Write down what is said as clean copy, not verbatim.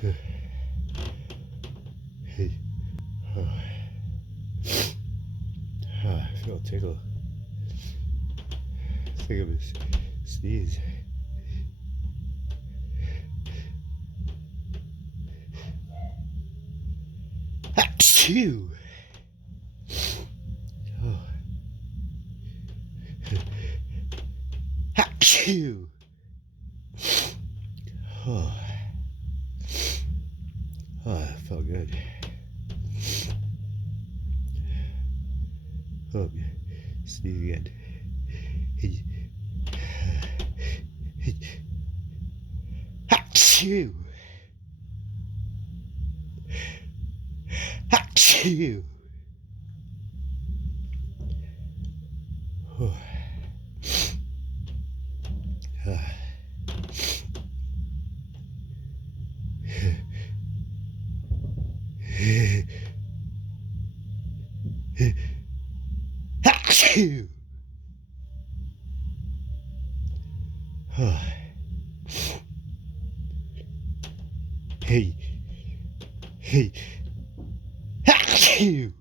Hey. I feel a tickle. I think of a sneeze. Achoo! Oh. Achoo! Oh. Oh, that felt good. Oh, sneeze again. Achoo! Achoo! Oh. Achoo! Oh. Hey. Hey. Achoo!